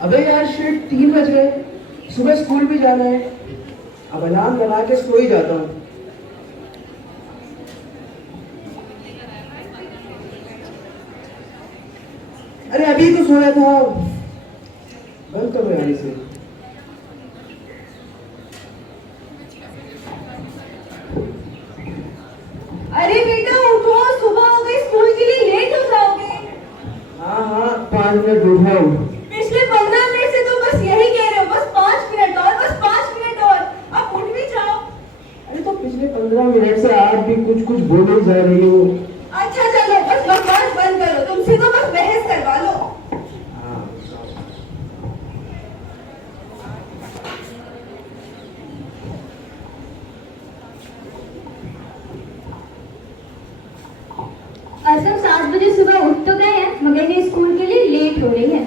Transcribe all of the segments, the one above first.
अबे यार शिट, 3 बज गए। सुबह स्कूल भी जाना है। अब अलार्म लगा के सो ही जाता हूँ। अरे अभी तो सोया था। बंद करो यार इसे। अरे बेटा उठो, सुबह हो गई, स्कूल के लिए लेट हो जाओगे। हाँ हाँ, 5 मिनट उठाओ। पिछले 15 मिनट से तो बस यही कह रहे हो, बस 5 मिनट और, बस 5 मिनट और। अब उठ भी जाओ। अरे तो पिछले 15 मिनट से आप भी कुछ कुछ बोले जा रही हो। अच्छा चलो, बस बकवास बंद करो, तुमसे तो बस बहस करवा लो। हाँ। आज हम 7 बजे सुबह उठ तो गए हैं, मगर ये स्कूल के लिए लेट हो रही है।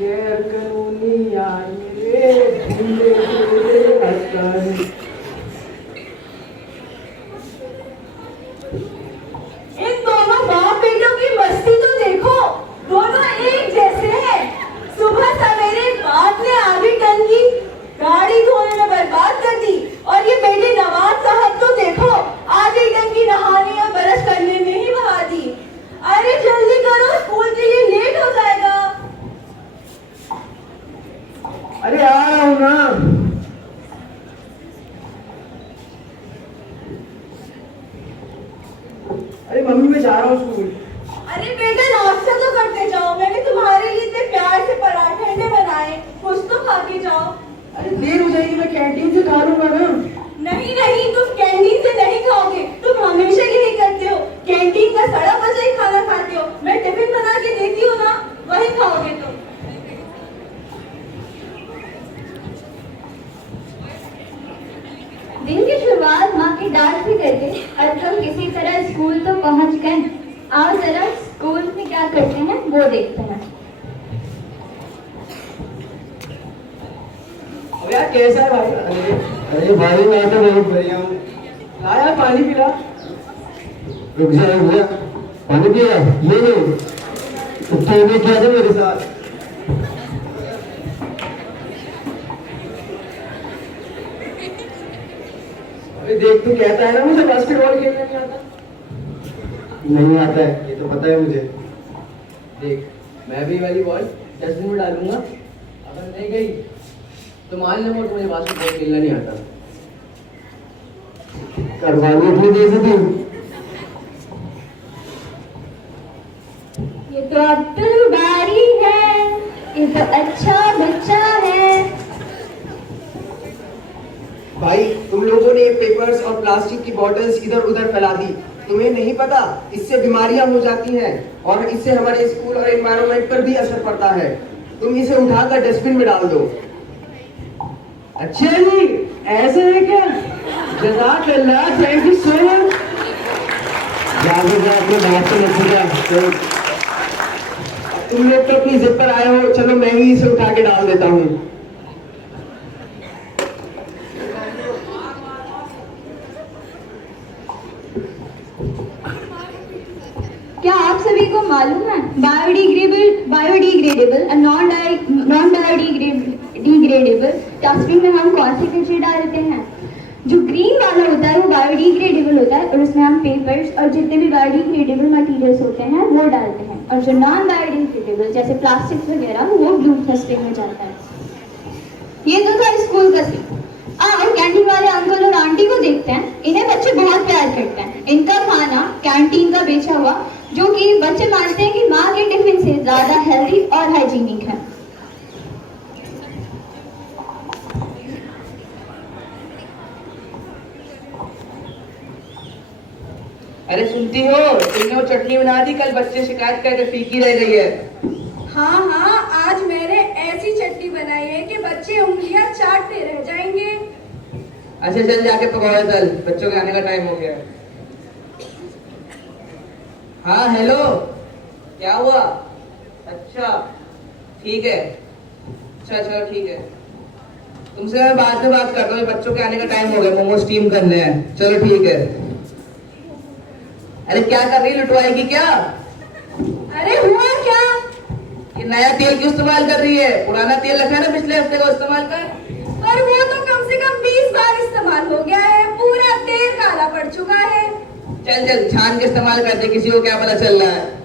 गैर कानूनी यार मेरे भूले हुए हसन। इन दोनों बाप बेटों की मस्ती तो देखो, दोनों एक जैसे हैं। सुबह सवेरे बाप ने आधी टंकी गाड़ी धोने में बर्बाद कर दी, और ये बेटे नवाज साहब तो देखो आधी टंकी नहाने और ब्रश करने में ही बहा दी। अरे जल्दी करो, स्कूल के लिए लेट हो जाएगा। अरे आ रहा हूँ ना। अरे मम्मी मैं जा रहा हूँ स्कूल। अरे बेटा नाश्ता तो करते जाओ, मैंने तुम्हारे लिए इतने प्यार से पराठे अंडे बनाए, कुछ तो खा के जाओ। अरे देर हो जाएगी, मैं कैंटीन से खा लूंगा ना। नहीं नहीं, तुम कैंटीन से नहीं खाओगे, तुम हमेशा यही करते हो, कैंटीन का सड़ा बचा ही खाना खाते हो। मैं टिफिन बना के देती हूँ ना, वही खाओगे तुम। दिन की शुरुआत माँ की डांट से करके अब हम किसी तरह स्कूल तो पहुँच गए। आओ जरा स्कूल में क्या करते हैं वो देखते हैं। अबे यार कैसा है भाई? अरे भाई मैं तो बहुत बढ़िया हूँ। ला यार पानी पिला। रुक जा भैया, पानी पिया ये लो। तुमने किया था मेरे साथ। अबे देख, तू कहता है ना मुझे बास्केटबॉल खेलना नहीं आता। नहीं आता है, ये तो पता है मुझे। देख, मैं भी वाली बॉल डस्टबिन में डालूंगा, अगर नहीं गई तो मान लो मुझे बास्केटबॉल खेलना नहीं आता। करवानी थी जैसे तुम। ये तो अब्दुल बारी है, ये तो अच्छा बच्चा है। भाई तुम लोगों ने पेपर्स और प्लास्टिक की बॉटल्स इधर उधर फैला दी। तुम्हें नहीं पता इससे बीमारियां हो जाती हैं और इससे हमारे स्कूल और एनवायरनमेंट पर भी असर पड़ता है। तुम इसे उठाकर डस्टबिन में डाल दो। अच्छा जी, ऐसे है क्या? जज़ाकल्लाह, थैंक यू सो मच। जाके जा अपने बाप से मत पूछा। तो तुम लोग तो अपनी जिद पर आए हो, चलो मैं ही इसे उठा के डाल देता हूँ। क्या आप सभी को मालूम है बायोडिग्रेडेबल और नॉन बायोडिग्रेडेबल डस्टबिन में हम कौन सी कचरे डालते हैं? जो ग्रीन वाला होता है वो बायोडिग्रेडेबल होता है और उसमें हम पेपर्स और जितने भी बायोडिग्रेडेबल मटेरियल्स होते हैं वो डालते हैं, और जो नॉन बायोडिग्रेडेबल जैसे प्लास्टिक वगैरह वो ब्लू डस्टबिन में जाता है। ये तो था स्कूल का सीन। आओ कैंटीन वाले अंकल और आंटी को देखते हैं। इन्हें बच्चे बहुत प्यार करते हैं। इनका खाना कैंटीन का बेचा हुआ, जो कि बच्चे मानते हैं कि माँ के टिफिन से ज्यादा हेल्दी और हाइजीनिक है। अरे सुनती हो, तुमने वो चटनी बना दी, कल बच्चे शिकायत करके फीकी रह गई है। हाँ हाँ, आज मैंने ऐसी चटनी बनाई है कि बच्चे उंगलियां चाटते रह जाएंगे। अच्छा चल जाके पकौड़े तल, बच्चों के आने का टाइम हो गया है। हाँ हेलो, क्या हुआ? अच्छा ठीक है, अच्छा चलो ठीक है। तुमसे मैं बाद में बात करता हूँ, बच्चों के आने का टाइम हो गया, मोमोज स्टीम करने हैं। चलो ठीक है। अरे क्या कर रही, लुटवाएगी क्या? अरे हुआ क्या? ये नया तेल क्यों इस्तेमाल कर रही है? पुराना तेल रखा है ना पिछले हफ्ते को, इस्तेमाल कर। पर वो तो कम से कम 20 बार इस्तेमाल हो गया है, पूरा तेल काला पड़ चुका है। चल चल छान के इस्तेमाल करते, किसी को क्या पता चल रहा है।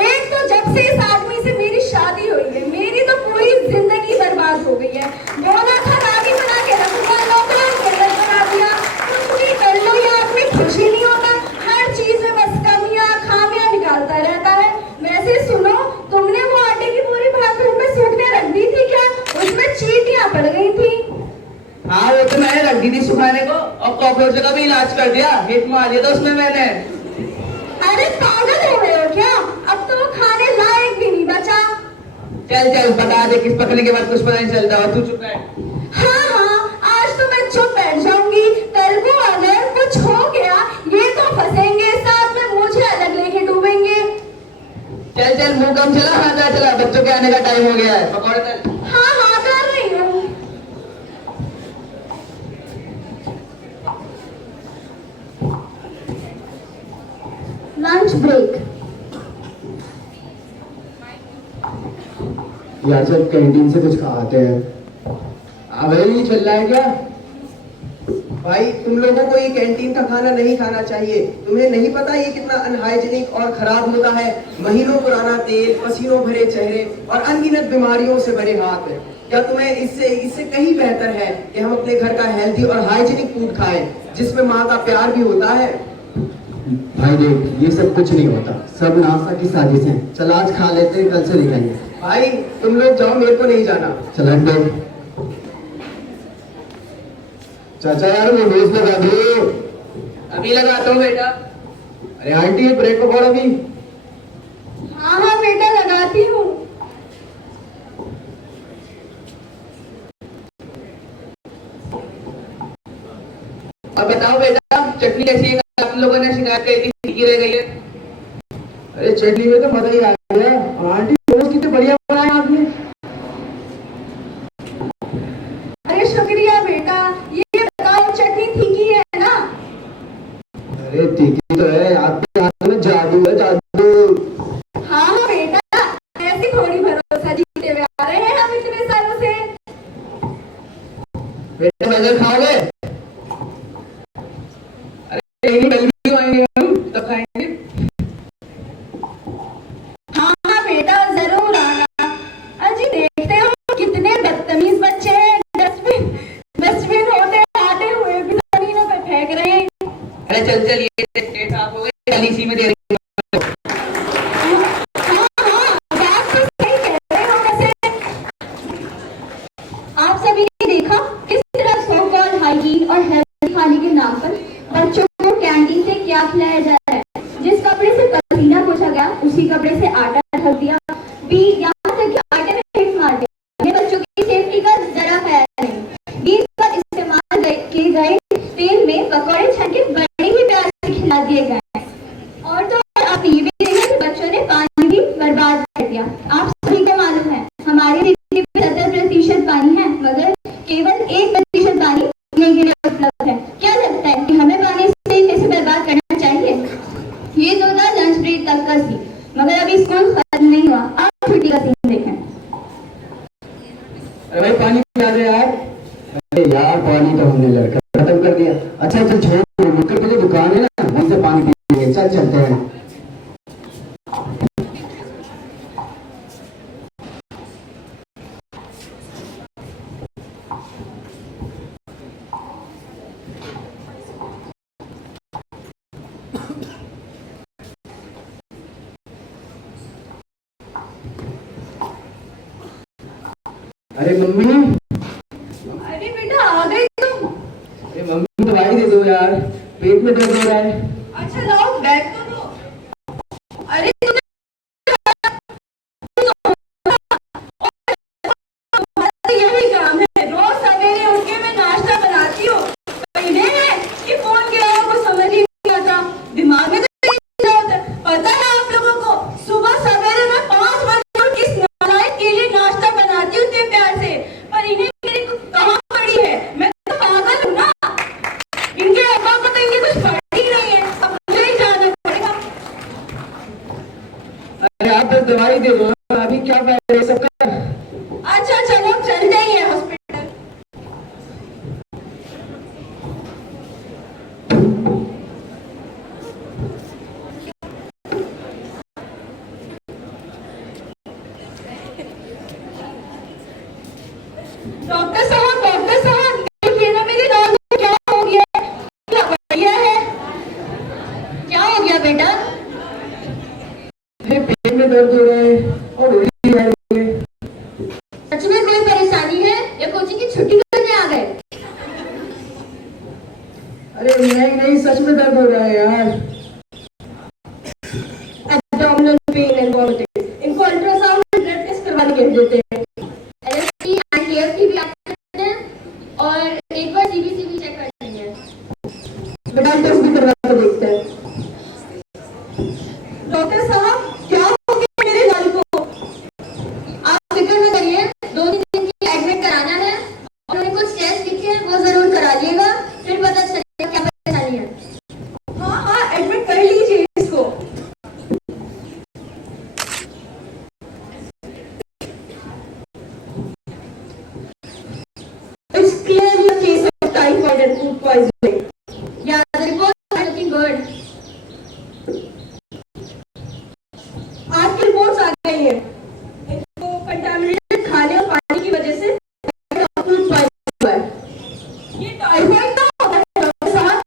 एक तो जब से इस आदमी से मेरी शादी हुई है, मेरी तो पूरी जिंदगी बर्बाद हो गई है। बोला था रानी बना के रखूंगा, नौकरान गलत बना दिया। कुछ भी कर लो, ये आदमी खुश ही नहीं होता, हर चीज में बस कमियां खामियां निकालता रहता है। वैसे सुनो, तुमने वो आटे की पूरी बाथरूम में सूखने रख दी थी क्या? उसमें चींटियां पड़ गई थी। हाँ वो तो मैंने रख दी थी सुखाने को, और कॉकरोच का भी इलाज कर दिया, हिट मार दिया था उसमें मैंने। अरे पागल हो गए हो क्या? अब तो वो खाने लायक भी नहीं बचा। चल चल बता दे, किस पकड़ने के बाद कुछ पता नहीं चलता, और तू चुप है। हाँ हाँ, आज तो मैं चुप बैठ जाऊंगी। कल को अगर कुछ हो गया, ये तो फंसेंगे साथ में, मुझे अलग लेके डूबेंगे। चल चल मुंह कम चला, हाँ चला, बच्चों के आने का टाइम हो गया है, पकौड़े तल। हाँ हाँ कर रही हूँ। Lunch break. यार सब कैंटीन से कुछ खाते हैं। अब ये चल रहा है क्या? भाई तुम लोगों को ये कैंटीन का खाना नहीं खाना चाहिए। तुम्हें नहीं पता ये कितना अनहाइजीनिक और खराब होता है। महीनों पुराना तेल, पसीनों भरे चेहरे और अनगिनत बीमारियों से भरे हाथ है। क्या तुम्हें इससे कहीं बेहतर है कि हम अपने घर का हेल्थी और हाइजीनिक फूड खाएं, जिसमें माँ का प्यार भी होता है। भाई देख, ये सब कुछ नहीं होता, सब नासा की साजिश है। चल आज खा लेते हैं, कल से दिखाएंगे। भाई तुम लोग जाओ, मेरे को नहीं जाना। चल हट दो। चाचा यार मोमोज लगा दो। अभी लगाता हूँ बेटा। अरे आंटी ये ब्रेड पकौड़ा भी। हाँ हाँ बेटा लगाती हूँ। और बताओ बेटा, चटनी कैसी है? आप लोगों ने शिकायत करी थी, फीकी रह गई है। अरे चटनी में तो मजा ही आ गया। आंटी मोमोज कितने बढ़िया बनाए आपने। अरे शुक्रिया बेटा। ये बताओ चटनी तीखी है ना? अरे तीखी तो है, आपके हाथ में जादू है, जादू। हाँ हाँ बेटा, ऐसी थोड़ी भरोसा जीते हुए आ रहे हैं हम इतने सालों से। बेटा बर्गर खाओगे? अरे नहीं, कल भी आएंगे हम, तब खाएंगे। हाँ हाँ बेटा जरूर आना। अजी देखते हो कितने बदतमीज बच्चे हैं, डस्टबिन होते आते हुए भी जमीनों पे फेंक रहे हैं। अरे चल चल, ये टेस्ट आप हो गए, कल इसी में दे रही हूँ। हाँ हाँ, बात तो सही कह रहे हो। वैसे आप सभी ने देखा किस तरह सो कॉल्ड हाइजीन और हेल्दी खाने के नाम पर बच्चों को कैंटीन से क्या खिलाया जा रहा है। जिस कपड़े से पसीना पोंछा गया, उसी कपड़े से आटा ढक दिया, भी यहाँ तक कि आटे में हिट मार दिया। ये बच्चों की सेफ्टी का जरा ख्याल नहीं। 20 बार इस्तेमाल किए गए तेल में पकौड़े छन के बड़े ही प्यार से खिला दिए गए। और तो और आप ये भी देखिए कि बच्चों ने पानी भी बर्बाद कर दिया। आप सभी को मालूम है हमारे बिजली में 70% पानी है, मगर केवल 1% पानी पीने के लिए उपलब्ध है। क्या लगता है कि हमें पानी से कैसे बर्बाद करना चाहिए? ये तो था लंच ब्रेक तक का सीन, मगर अभी स्कूल खत्म नहीं हुआ। आप छुट्टी का सीन देखें। अरे भाई पानी पिला दे यार। अरे यार पानी तो हमने लड़का खत्म कर दिया। अच्छा चल छोड़, मुक्कर की जो दुकान है ना, वहीं से पानी पिएंगे। चल चलते हैं। अरे मम्मी, अरे बेटा आ गई तुम। अरे मम्मी दवाई दे दो यार, पेट में दर्द हो रहा है। अच्छा लाओ बैग तो दो। अरे तुम्हें यही काम है, रोज सवेरे उठ के मैं नाश्ता बनाती हूँ। पहले है कि फोन के अलावा कुछ समझ ही नहीं आता, दिमाग में तो नहीं होता। पता है आप लोगों को, सुबह सवेरे मैं 5 बजे उठ के इस नालायक के लिए नाश्ता बनाती हूँ इतने प्यार से, पर इन्हें मेरे को दे दो, अभी क्या फायदा है सबका। अच्छा चलो चलते ही है हॉस्पिटल। डॉक्टर साहब देखिए ना मेरी दाल में क्या हो गया है, क्या बढ़िया है। क्या हो गया बेटा? मेरे पेट में दर्द हो रहा है और उल्टी आ रही है। सच में कोई परेशानी है या कोचिंग की छुट्टी करने आ गए? अरे नहीं, सच में दर्द हो रहा है यार। एब्डोमिनल पेन एंड वॉमिटिंग, इनको अल्ट्रासाउंड ब्लड टेस्ट करवाने के देते हैं। एलएफटी एंड केएफटी भी आप करते हैं और एक बार सीबीसी भी चेक कर लेंगे। ब्लड टेस्ट भी करवा कर देखते हैं। डॉक्टर साहब क्या हो गया मेरे लाल को? आप फिक्र न करिए, 2-3 दिन के लिए एडमिट कराना है और उन्हें कुछ टेस्ट लिखे हैं वो जरूर करा लीजिएगा, फिर पता चलेगा क्या परेशानी है। हाँ एडमिट कर लीजिए इसको। It's clearly a case of typhoid and food poisoning. Yeah, the reports are looking good. आपकी रिपोर्ट्स आ गई है। इनको कंटामिनेटेड खाने और पानी की वजह से फूड पॉइजनिंग हुआ है। ये टाइफाइड ना होता है डॉक्टर साहब?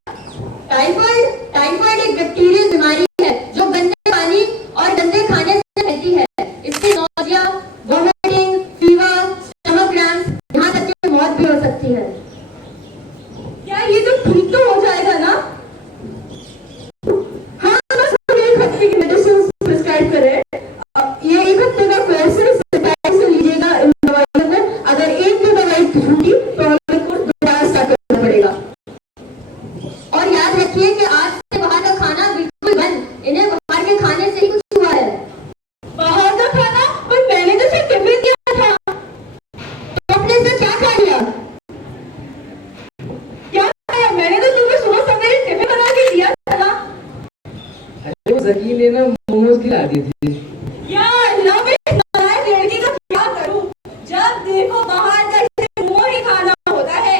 टाइफाइड एक बैक्टीरियल बीमारी है जो गंदे पानी और गंदे खाने से फैलती है। इससे nausea, vomiting, fever, stomach cramps, यहाँ तक कि मौत भी हो सकती है। क्या ये तो ठीक तो हो जाएगा ना? हाँ बस हम 1 हफ्ते की मेडिसिन प्रिस्क्राइब करें। ये 1 हफ्ते का कोर्स है, सप्लाई से लीजिएगा इन दवाइयों को। अगर एक भी दवाई छूटी तो हमें कोर्स दोबारा स्टार्ट करना पड़ेगा। और याद रखिए कि आज से बाहर का खाना बिल्कुल बंद। इन्हें बाहर के खाने से ही कुछ हुआ है। बाहर का खाना? पर मैंने तो सिर्फ टिफिन दिया था। तो आपने इसमें क्या खा लिया? क्या खाया? मैंने तो तुम्हें सुबह सवेरे टिफिन बना के दिया था ना। अरे वो जकी ने ना मोमोज खिला दी थी। यार ना मैं इस नालायक लड़की का क्या करूं? जब देखो बाहर का इसे मुंह ही खाना होता है,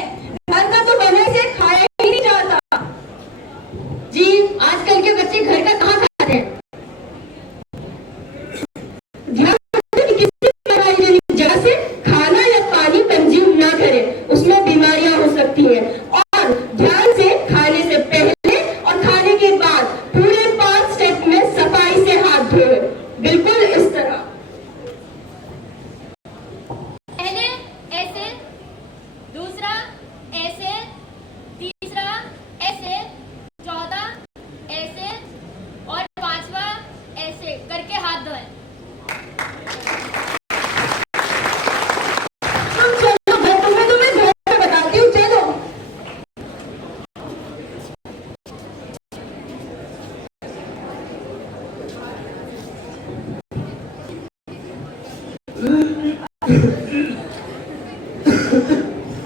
घर का तो बने से खाया ही नहीं जाता। जी, आजकल के बच्चे घर का कहाँ खाते हैं? ध्यान रखो कि किसी बनाई गई जगह से खाना या पानी कंज्यूम ना करें, उसमें बीमारियां हो सकती हैं। और ध्यान से खाने से पहले और खाने के बाद पूरे 5 स्टेप में सफाई से हाथ धोए, बिल्कुल इस तरह। पहले ऐसे, दूसरा ऐसे, तीसरा ऐसे, चौथा ऐसे और 5वां ऐसे करके हाथ धोएं। चलो मैं तुम्हें घर पे बताती हूँ, चलो।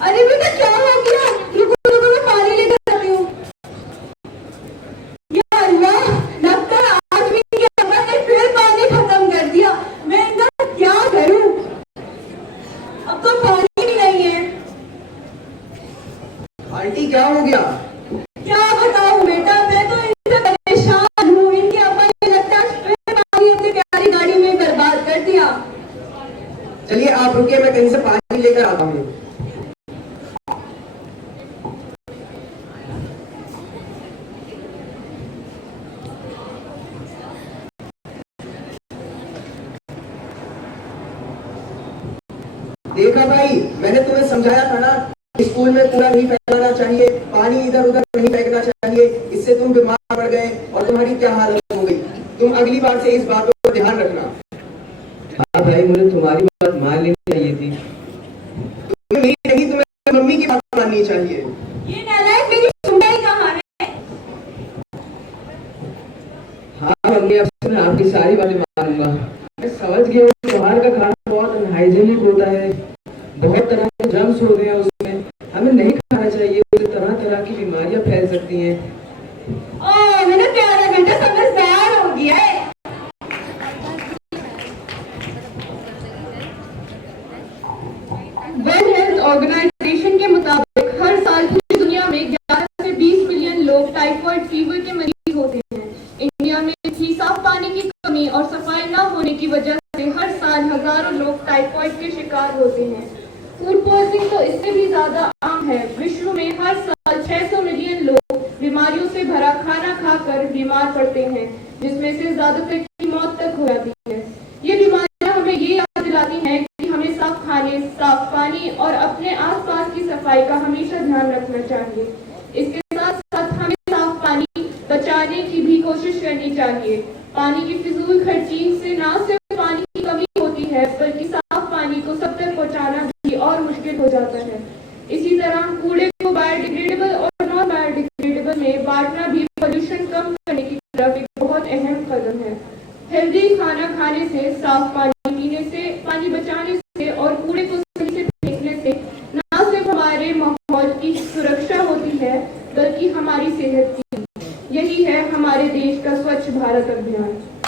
अरे बेटा क्या हो गया? रुको मैं पानी लेकर आती हूँ। या अल्लाह, लगता है आज भी इनके अब्बा ने फिर पानी खत्म कर दिया। मैं इनका क्या करूँ? अब तो पानी भी नहीं है। आंटी क्या हो गया? क्या बताऊं बेटा, मैं तो इनसे परेशान हूँ। इनके अब्बा ने लगता है फिर पानी अपनी प्यारी गाड़ी में बर्बाद कर दिया। चलिए आप रुकिए, मैं कहीं से पानी लेकर आता हूँ। देखा भाई, मैंने तुम्हें समझाया था ना, स्कूल में कूड़ा नहीं फैलाना चाहिए, पानी इधर उधर नहीं फेंकना चाहिए। इससे तुम बीमार पड़ गए और तुम्हारी क्या हालत हो गई। तुम अगली बार से इस बात को ध्यान रखना। हाँ भाई, मुझे तुम्हारी बात मान लेनी चाहिए थी। तुम्हें मेरी नहीं, तुम्हें मम्मी की बात माननी चाहिए। ये नालायक मेरी सुनता ही कहाँ है? हाँ मम्मी, अब से मैं आपकी सारी बातें मानूंगा। मैं समझ गया हूँ बाहर का खाना बहुत अनहाइजीनिक होता है, बहुत तरह के जर्म्स होते हैं उसमें, हमें नहीं खाना चाहिए। उससे तरह तरह की बीमारियां फैल सकती हैं। मेरा प्यारा बेटा समझदार हो गया है। ऑर्गेनाइजेशन के मुताबिक हर साल पूरी दुनिया में 11 से 20 मिलियन लोग टाइफाइड फीवर के मरीज होते हैं। इंडिया में भी साफ पानी की कमी और सफाई न होने की वजह से हर साल हजारों लोग टाइफाइड के शिकार होते हैं। फूड पॉइजनिंग तो इससे भी ज्यादा आम है। विश्व में हर साल 600 मिलियन लोग बीमारियों से भरा खाना खाकर बीमार पड़ते हैं, जिसमें से ज्यादातर की मौत तक हो जाती है। ये बीमारियां हमें ये याद दिलाती हैं कि हमें साफ खाने, साफ पानी और अपने आसपास की सफाई का हमेशा ध्यान रखना चाहिए। इसके साथ साथ हमें साफ पानी बचाने की भी कोशिश करनी चाहिए। पानी की फिजूल खर्ची से न सिर्फ पानी की कमी होती है, बल्कि साफ पानी को सब तक पहुंचाना भी और मुश्किल हो जाता है। इसी तरह कूड़े को बायोडिग्रेडेबल और नॉन बायोडिग्रेडेबल में बांटना भी पोल्यूशन कम करने की तरफ एक बहुत अहम कदम है। हेल्दी खाना खाने से, साफ पानी पीने से, पानी बचाने से और कूड़े को सही से फेंकने से न सिर्फ हमारे माहौल की सुरक्षा होती है, बल्कि हमारी सेहत की। यही है हमारे देश का स्वच्छ भारत अभियान।